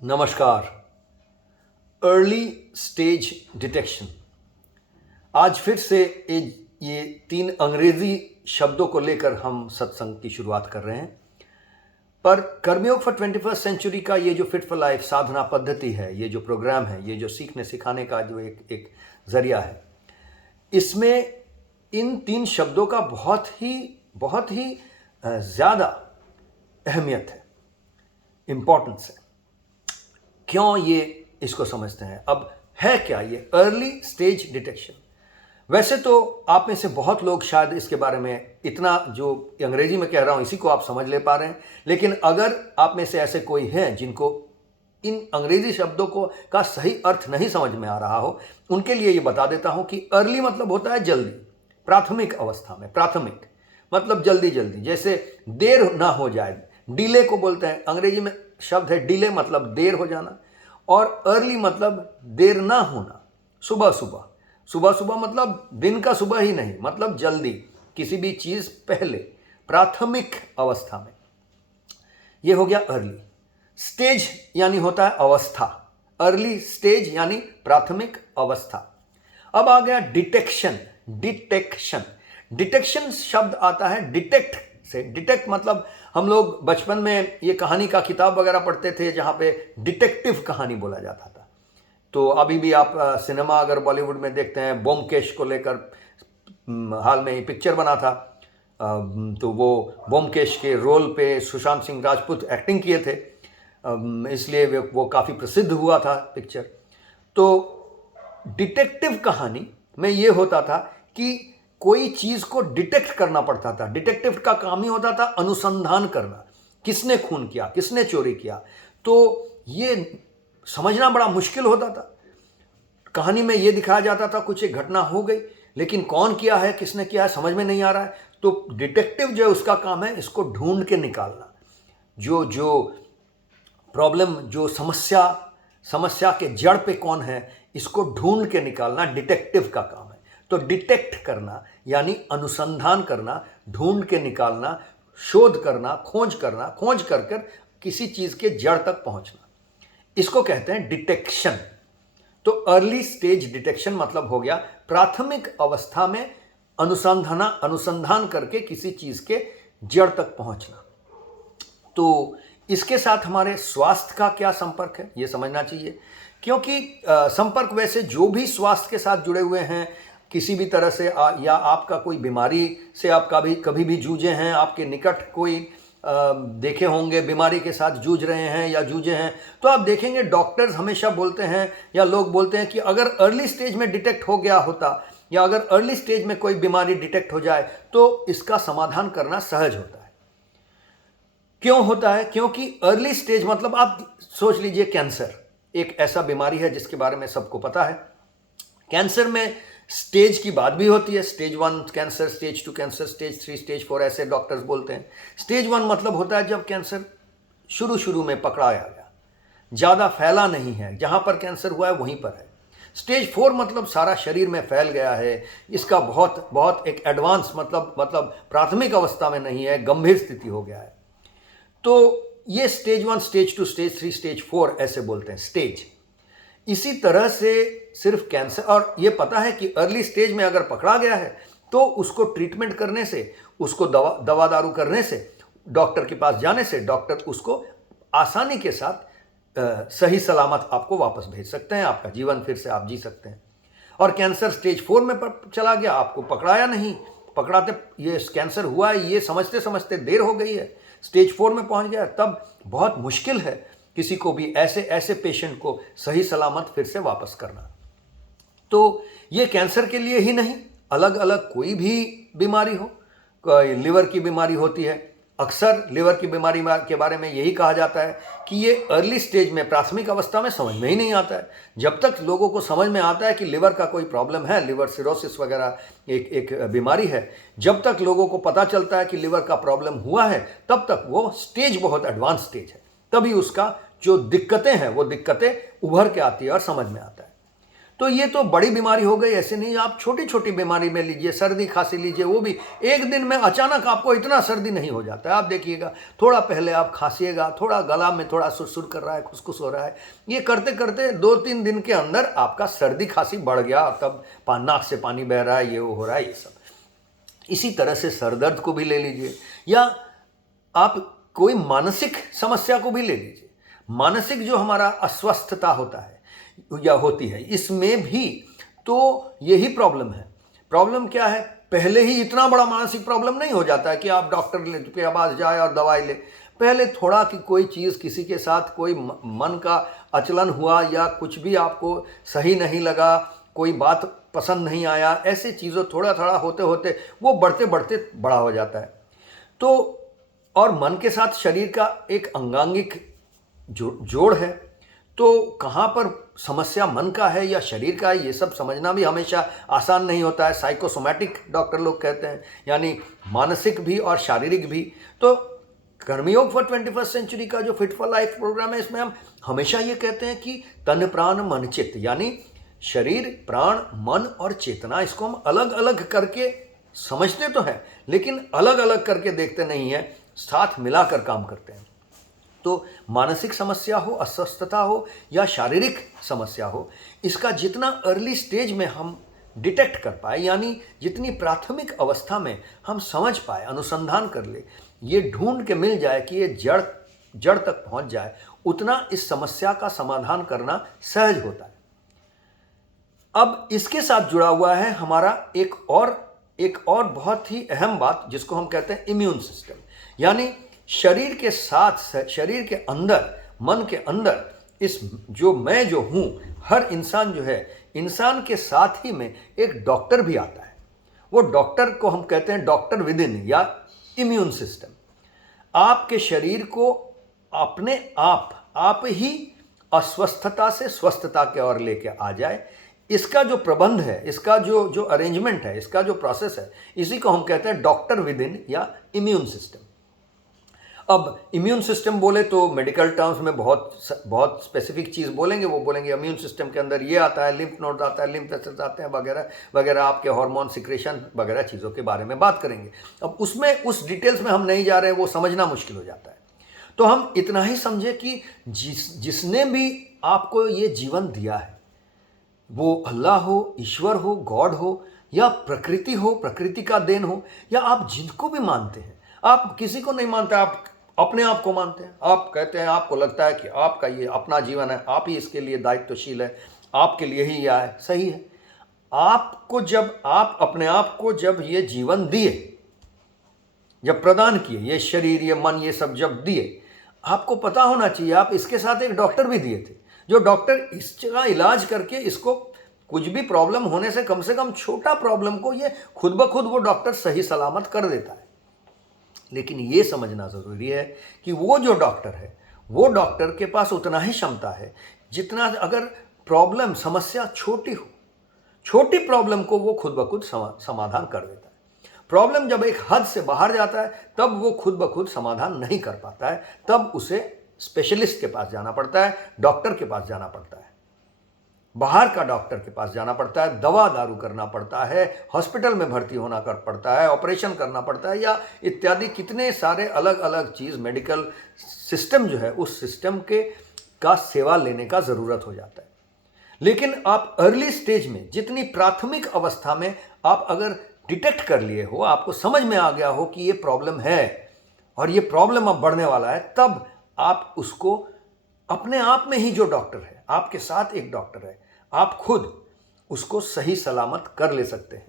नमस्कार। Early stage detection. आज फिर से ये 3 अंग्रेजी शब्दों को लेकर हम सत्संग की शुरुआत कर रहे हैं। पर कर्मयोग फॉर 21st सेंचुरी का ये जो फिट फॉर लाइफ साधना पद्धति है, ये जो प्रोग्राम है, ये जो सीखने सिखाने का जो एक जरिया है, इसमें इन 3 शब्दों का बहुत ही ज़्यादा अहमियत है, इम्पोर्टेंस है। क्यों ये इसको समझते हैं? अब है क्या ये अर्ली स्टेज डिटेक्शन? वैसे तो आप में से बहुत लोग शायद इसके बारे में इतना जो अंग्रेजी में कह रहा हूं इसी को आप समझ ले पा रहे हैं, लेकिन अगर आप में से ऐसे कोई हैं जिनको इन अंग्रेजी शब्दों का सही अर्थ नहीं समझ में आ रहा हो, उनके लिए ये बता देता हूं कि अर्ली मतलब होता है जल्दी, प्राथमिक अवस्था में। प्राथमिक मतलब जल्दी जल्दी, जैसे देर ना हो जाए, डिले को बोलते हैं। अंग्रेजी में शब्द है डिले, मतलब देर हो जाना, और अर्ली मतलब देर ना होना। सुबह सुबह मतलब दिन का सुबह ही नहीं, मतलब जल्दी, किसी भी चीज पहले, प्राथमिक अवस्था में। यह हो गया अर्ली स्टेज, यानी होता है अवस्था। अर्ली स्टेज यानी प्राथमिक अवस्था। अब आ गया डिटेक्शन। डिटेक्शन शब्द आता है डिटेक्ट से। डिटेक्ट मतलब हम लोग बचपन में ये कहानी का किताब वगैरह पढ़ते थे जहां पे डिटेक्टिव कहानी बोला जाता था। तो अभी भी आप सिनेमा अगर बॉलीवुड में देखते हैं, ब्योमकेश को लेकर हाल में ही पिक्चर बना था, तो वो ब्योमकेश के रोल पे सुशांत सिंह राजपूत एक्टिंग किए थे, इसलिए वो काफ़ी प्रसिद्ध हुआ था पिक्चर। तो डिटेक्टिव कहानी में ये होता था कि कोई चीज को डिटेक्ट करना पड़ता था। डिटेक्टिव का काम ही होता था अनुसंधान करना, किसने खून किया, किसने चोरी किया। तो ये समझना बड़ा मुश्किल होता था। कहानी में ये दिखाया जाता था कुछ एक घटना हो गई, लेकिन कौन किया है, किसने किया है, समझ में नहीं आ रहा है। तो डिटेक्टिव जो है उसका काम है इसको ढूंढ के निकालना। जो प्रॉब्लम, जो समस्या के जड़ पे कौन है, इसको ढूंढ के निकालना डिटेक्टिव का काम है। तो डिटेक्ट करना यानी अनुसंधान करना, ढूंढ के निकालना, शोध करना, खोज कर किसी चीज के जड़ तक पहुंचना, इसको कहते हैं डिटेक्शन। तो अर्ली स्टेज डिटेक्शन मतलब हो गया प्राथमिक अवस्था में अनुसंधान करके किसी चीज के जड़ तक पहुंचना। तो इसके साथ हमारे स्वास्थ्य का क्या संपर्क है, यह समझना चाहिए। क्योंकि संपर्क वैसे जो भी स्वास्थ्य के साथ जुड़े हुए हैं किसी भी तरह से, या आपका कोई बीमारी से आप कभी भी जूझे हैं, आपके निकट कोई देखे होंगे बीमारी के साथ जूझ रहे हैं या जूझे हैं, तो आप देखेंगे डॉक्टर्स हमेशा बोलते हैं या लोग बोलते हैं कि अगर अर्ली स्टेज में डिटेक्ट हो गया होता, या अगर अर्ली स्टेज में कोई बीमारी डिटेक्ट हो जाए तो इसका समाधान करना सहज होता है। क्यों होता है? क्योंकि अर्ली स्टेज मतलब आप सोच लीजिए कैंसर एक ऐसा बीमारी है जिसके बारे में सबको पता है। कैंसर में स्टेज की बात भी होती है, stage 1 cancer, stage 2 cancer, stage 3, stage 4, ऐसे डॉक्टर्स बोलते हैं। स्टेज 1 मतलब होता है जब कैंसर शुरू में पकड़ाया गया, ज़्यादा फैला नहीं है, जहाँ पर कैंसर हुआ है वहीं पर है। स्टेज 4 मतलब सारा शरीर में फैल गया है, इसका बहुत एक एडवांस मतलब प्राथमिक अवस्था में नहीं है, गंभीर स्थिति हो गया है। तो ये स्टेज 1, स्टेज 2, स्टेज 3, स्टेज 4 ऐसे बोलते हैं स्टेज। इसी तरह से सिर्फ कैंसर, और ये पता है कि अर्ली स्टेज में अगर पकड़ा गया है तो उसको ट्रीटमेंट करने से, उसको दवा दारू करने से, डॉक्टर के पास जाने से डॉक्टर उसको आसानी के साथ सही सलामत आपको वापस भेज सकते हैं, आपका जीवन फिर से आप जी सकते हैं। और कैंसर स्टेज 4 में चला गया, आपको पकड़ाया नहीं, पकड़ाते ये कैंसर हुआ है ये समझते समझते देर हो गई है, स्टेज 4 में पहुंच गया, तब बहुत मुश्किल है किसी को भी ऐसे पेशेंट को सही सलामत फिर से वापस करना। तो ये कैंसर के लिए ही नहीं, अलग अलग कोई भी बीमारी हो, कोई लिवर की बीमारी होती है, अक्सर लिवर की बीमारी के बारे में यही कहा जाता है कि ये अर्ली स्टेज में, प्राथमिक अवस्था में समझ में ही नहीं आता है। जब तक लोगों को समझ में आता है कि लिवर का कोई प्रॉब्लम है, लिवर सिरोसिस वगैरह एक बीमारी है, जब तक लोगों को पता चलता है कि लिवर का प्रॉब्लम हुआ है, तब तक वो स्टेज बहुत एडवांस स्टेज है, तभी उसका जो दिक्कतें हैं वो दिक्कतें उभर के आती है और समझ में आता है। तो ये तो बड़ी बीमारी हो गई, ऐसे नहीं। आप छोटी छोटी बीमारी में लीजिए, सर्दी खांसी लीजिए, वो भी एक दिन में अचानक आपको इतना सर्दी नहीं हो जाता है। आप देखिएगा, थोड़ा पहले आप खांसिएगा, थोड़ा गला में थोड़ा सुरसुर कर रहा है, खुसखुस हो रहा है, ये करते करते 2-3 दिन के अंदर आपका सर्दी खांसी बढ़ गया, तब नाक से पानी बह रहा है, ये वो हो रहा है, ये सब। इसी तरह से सर दर्द को भी ले लीजिए, या आप कोई मानसिक समस्या को भी ले लीजिए। मानसिक जो हमारा अस्वस्थता होता है या होती है, इसमें भी तो यही प्रॉब्लम है। प्रॉब्लम क्या है, पहले ही इतना बड़ा मानसिक प्रॉब्लम नहीं हो जाता है कि आप डॉक्टर के पास जाए और दवाई ले। पहले थोड़ा कि कोई चीज़ किसी के साथ कोई मन का अचलन हुआ, या कुछ भी आपको सही नहीं लगा, कोई बात पसंद नहीं आया, ऐसी चीज़ों थोड़ा थोड़ा होते होते वो बढ़ते बढ़ते बड़ा हो जाता है। तो और मन के साथ शरीर का एक अंगांगिक जोड़ है, तो कहाँ पर समस्या मन का है या शरीर का है, ये सब समझना भी हमेशा आसान नहीं होता है। साइकोसोमैटिक डॉक्टर लोग कहते हैं, यानी मानसिक भी और शारीरिक भी। तो कर्मयोग फॉर 21st सेंचुरी का जो फिट फॉर लाइफ प्रोग्राम है, इसमें हम हमेशा ये कहते हैं कि तन प्राण मन चित्त, यानी शरीर, प्राण, मन और चेतना, इसको हम अलग अलग करके समझते तो हैं, लेकिन अलग अलग करके देखते नहीं हैं, साथ मिलाकर काम करते हैं। तो मानसिक समस्या हो, अस्वस्थता हो या शारीरिक समस्या हो, इसका जितना अर्ली स्टेज में हम डिटेक्ट कर पाए, यानी जितनी प्राथमिक अवस्था में हम समझ पाए, अनुसंधान कर ले, ये ढूंढ के मिल जाए कि ये जड़ तक पहुंच जाए, उतना इस समस्या का समाधान करना सहज होता है। अब इसके साथ जुड़ा हुआ है हमारा एक और बहुत ही अहम बात, जिसको हम कहते हैं इम्यून सिस्टम। यानी शरीर के साथ, शरीर के अंदर, मन के अंदर, इस जो मैं जो हूं, हर इंसान जो है, इंसान के साथ ही में एक डॉक्टर भी आता है। वो डॉक्टर को हम कहते हैं डॉक्टर विद इन या इम्यून सिस्टम। आपके शरीर को अपने आप ही अस्वस्थता से स्वस्थता की ओर लेके आ जाए, इसका जो प्रबंध है, इसका जो अरेंजमेंट है, इसका जो प्रोसेस है, इसी को हम कहते हैं डॉक्टर विद इन या इम्यून सिस्टम। अब इम्यून सिस्टम बोले तो मेडिकल टर्म्स में बहुत स्पेसिफिक चीज़ बोलेंगे। वो बोलेंगे इम्यून सिस्टम के अंदर ये आता है, लिम्फ नोड आता है, लिम्फ वेसल्स आते हैं, वगैरह वगैरह, आपके हार्मोन सिक्रेशन वगैरह चीज़ों के बारे में बात करेंगे। अब उसमें उस डिटेल्स में हम नहीं जा रहे, वो समझना मुश्किल हो जाता है। तो हम इतना ही समझे कि जिसने भी आपको ये जीवन दिया है, वो अल्लाह हो, ईश्वर हो, गॉड हो, या प्रकृति हो, प्रकृति का देन हो, या आप जिनको भी मानते हैं। आप किसी को नहीं मानते, आप अपने आप को मानते हैं। आप कहते हैं, आपको लगता है कि आपका ये अपना जीवन है, आप ही इसके लिए दायित्वशील है, आपके लिए ही यह है। सही है। आपको जब आप अपने आप को जब ये जीवन दिए, जब प्रदान किए, ये शरीर, ये मन, ये सब जब दिए, आपको पता होना चाहिए आप इसके साथ एक डॉक्टर भी दिए थे, जो डॉक्टर इसका इलाज करके, इसको कुछ भी प्रॉब्लम होने से कम छोटा प्रॉब्लम को ये खुद ब खुद वो डॉक्टर सही सलामत कर देता है। लेकिन ये समझना ज़रूरी है कि वो जो डॉक्टर है, वो डॉक्टर के पास उतना ही क्षमता है जितना, अगर प्रॉब्लम, समस्या छोटी हो, छोटी प्रॉब्लम को वो खुद ब खुद समाधान कर देता है। प्रॉब्लम जब एक हद से बाहर जाता है, तब वो खुद ब खुद समाधान नहीं कर पाता है, तब उसे स्पेशलिस्ट के पास जाना पड़ता है, डॉक्टर के पास जाना पड़ता है, बाहर का डॉक्टर के पास जाना पड़ता है, दवा दारू करना पड़ता है, हॉस्पिटल में भर्ती होना कर पड़ता है, ऑपरेशन करना पड़ता है, या इत्यादि कितने सारे अलग अलग चीज़, मेडिकल सिस्टम जो है, उस सिस्टम का सेवा लेने का ज़रूरत हो जाता है। लेकिन आप अर्ली स्टेज में, जितनी प्राथमिक अवस्था में आप अगर डिटेक्ट कर लिए हो, आपको समझ में आ गया हो कि ये प्रॉब्लम है और ये प्रॉब्लम अब बढ़ने वाला है, तब आप उसको अपने आप में ही, जो डॉक्टर है, आपके साथ एक डॉक्टर है, आप खुद उसको सही सलामत कर ले सकते हैं।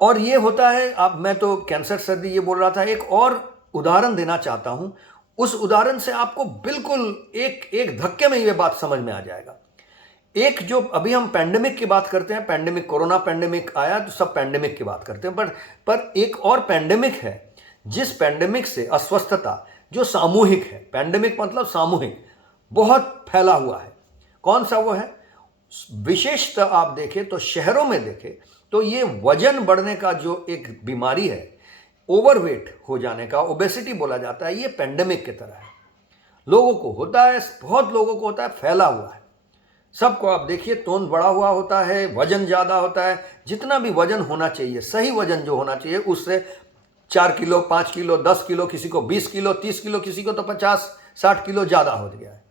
और ये होता है, मैं तो कैंसर सर्दी ये बोल रहा था, एक और उदाहरण देना चाहता हूं। उस उदाहरण से आपको बिल्कुल एक धक्के में ये बात समझ में आ जाएगा। एक जो अभी हम पैंडेमिक की बात करते हैं, पैंडेमिक, कोरोना पैंडेमिक आया तो सब पैंडेमिक की बात करते हैं, पर एक और पैंडेमिक है, जिस पैंडेमिक से अस्वस्थता, जो सामूहिक है, पैंडेमिक मतलब सामूहिक, बहुत फैला हुआ है। कौन सा वो है? विशेषतः आप देखें तो शहरों में देखें तो ये वजन बढ़ने का जो एक बीमारी है, ओवरवेट हो जाने का, ओबेसिटी बोला जाता है, ये पैंडेमिक की तरह है। लोगों को होता है, बहुत लोगों को होता है, फैला हुआ है। सबको आप देखिए तोंद बड़ा हुआ होता है, वजन ज़्यादा होता है। जितना भी वजन होना चाहिए, सही वजन जो होना चाहिए, उससे 4 किलो, 5 किलो, 10 किलो, किसी को 20 किलो, 30 किलो, किसी को तो 50-60 किलो ज़्यादा हो गया है।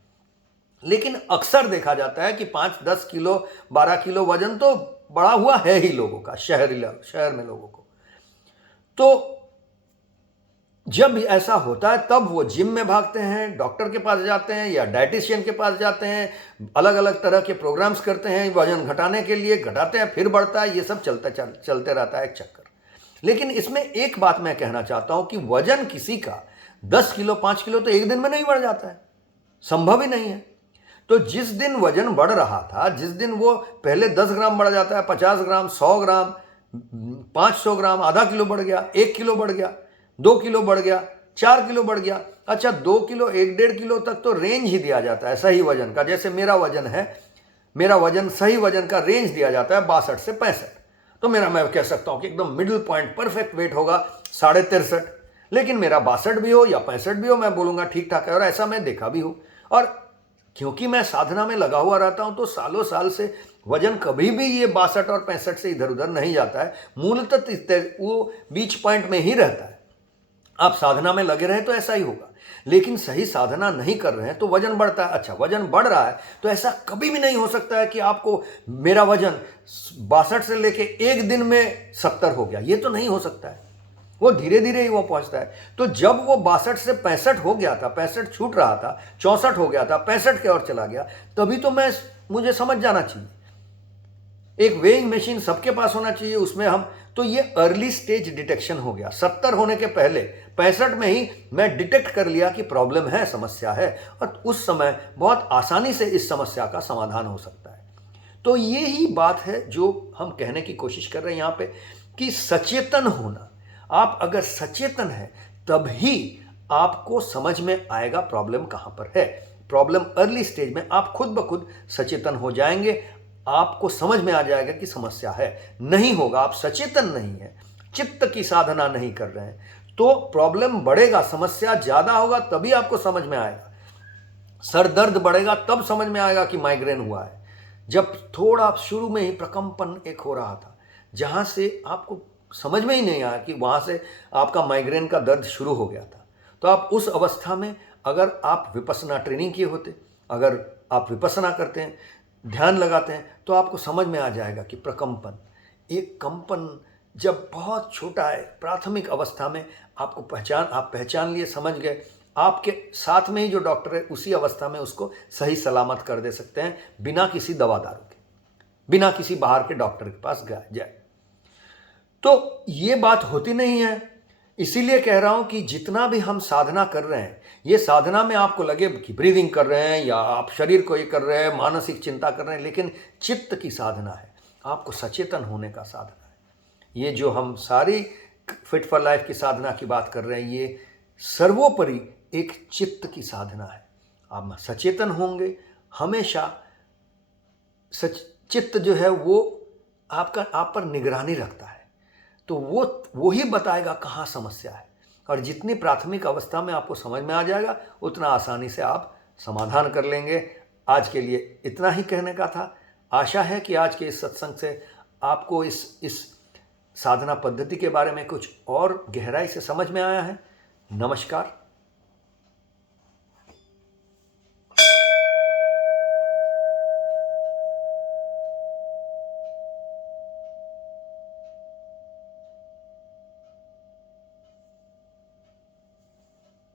लेकिन अक्सर देखा जाता है कि 5-10 किलो, 12 किलो वजन तो बढ़ा हुआ है ही लोगों का, शहर में लोगों को। तो जब ऐसा होता है तब वो जिम में भागते हैं, डॉक्टर के पास जाते हैं या डाइटिशियन के पास जाते हैं, अलग अलग तरह के प्रोग्राम्स करते हैं वजन घटाने के लिए, घटाते हैं फिर बढ़ता है, ये सब चलते रहता है एक चक्कर। लेकिन इसमें एक बात मैं कहना चाहता हूं कि वजन किसी का 10 किलो, 5 किलो तो एक दिन में नहीं बढ़ जाता है, संभव ही नहीं है। तो जिस दिन वजन बढ़ रहा था, जिस दिन वो पहले 10 ग्राम बढ़ जाता है, 50 ग्राम, 100 ग्राम, 500 ग्राम, आधा किलो बढ़ गया, 1 किलो बढ़ गया, 2 किलो बढ़ गया, 4 किलो बढ़ गया। अच्छा, 2 किलो, 1-1.5 किलो तक तो रेंज ही दिया जाता है सही वजन का। जैसे मेरा वजन है, मेरा वजन, सही वजन का रेंज दिया जाता है 62 से 65। तो मैं कह सकता हूं कि एकदम मिडिल पॉइंट परफेक्ट वेट होगा 63.5। लेकिन मेरा 62 भी हो या 65 भी हो, मैं बोलूंगा ठीक ठाक है। और ऐसा मैं देखा भी हूं। और क्योंकि मैं साधना में लगा हुआ रहता हूं, तो सालों साल से वजन कभी भी ये 62 और 65 से इधर उधर नहीं जाता है, मूलतः वो बीच पॉइंट में ही रहता है। आप साधना में लगे रहे तो ऐसा ही होगा, लेकिन सही साधना नहीं कर रहे हैं तो वजन बढ़ता है। अच्छा, वजन बढ़ रहा है तो ऐसा कभी भी नहीं हो सकता है कि आपको मेरा वजन 62 से लेके एक दिन में 70 हो गया, ये तो नहीं हो सकता है। वो धीरे धीरे ही वो पहुंचता है। तो जब वो 62 से 65 हो गया था, 65 छूट रहा था, 64 हो गया था, 65 की ओर चला गया, तभी तो मुझे समझ जाना चाहिए। एक वेइंग मशीन सबके पास होना चाहिए, उसमें हम, तो ये अर्ली स्टेज डिटेक्शन हो गया। 70 होने के पहले 65 में ही मैं डिटेक्ट कर लिया कि प्रॉब्लम है, समस्या है, और उस समय बहुत आसानी से इस समस्या का समाधान हो सकता है। तो ये ही बात है जो हम कहने की कोशिश कर रहे हैं यहाँ पे, कि सचेतन होना। आप अगर सचेतन है तभी आपको समझ में आएगा प्रॉब्लम कहां पर है। प्रॉब्लम अर्ली स्टेज में आप खुद ब खुद सचेतन हो जाएंगे, आपको समझ में आ जाएगा कि समस्या है। नहीं होगा, आप सचेतन नहीं है, चित्त की साधना नहीं कर रहे हैं, तो प्रॉब्लम बढ़ेगा, समस्या ज्यादा होगा, तभी आपको समझ में आएगा। सर दर्द बढ़ेगा तब समझ में आएगा कि माइग्रेन हुआ है। जब थोड़ा शुरू में ही प्रकंपन एक हो रहा था, जहां से आपको समझ में ही नहीं आया कि वहां से आपका माइग्रेन का दर्द शुरू हो गया था, तो आप उस अवस्था में अगर आप विपස්සना ट्रेनिंग किए होते, अगर आप विपස්සना करते हैं, ध्यान लगाते हैं, तो आपको समझ में आ जाएगा कि प्रकंपन, एक कंपन जब बहुत छोटा है, प्राथमिक अवस्था में आपको आप पहचान लिए, समझ गए, आपके साथ में ही जो डॉक्टर है उसी अवस्था में उसको सही सलामत कर दे सकते हैं, बिना किसी दवा दारू के, बिना किसी बाहर के डॉक्टर के पास जाए। तो ये बात होती नहीं है। इसीलिए कह रहा हूं कि जितना भी हम साधना कर रहे हैं, ये साधना में आपको लगे कि ब्रीदिंग कर रहे हैं या आप शरीर को ये कर रहे हैं, मानसिक चिंता कर रहे हैं, लेकिन चित्त की साधना है, आपको सचेतन होने का साधना है। ये जो हम सारी फिट फॉर लाइफ की साधना की बात कर रहे हैं, ये सर्वोपरि एक चित्त की साधना है। आप सचेतन होंगे हमेशा, चित्त जो है वो आप पर निगरानी रखता है, तो वो ही बताएगा कहाँ समस्या है। और जितनी प्राथमिक अवस्था में आपको समझ में आ जाएगा, उतना आसानी से आप समाधान कर लेंगे। आज के लिए इतना ही कहने का था। आशा है कि आज के इस सत्संग से आपको इस साधना पद्धति के बारे में कुछ और गहराई से समझ में आया है। नमस्कार।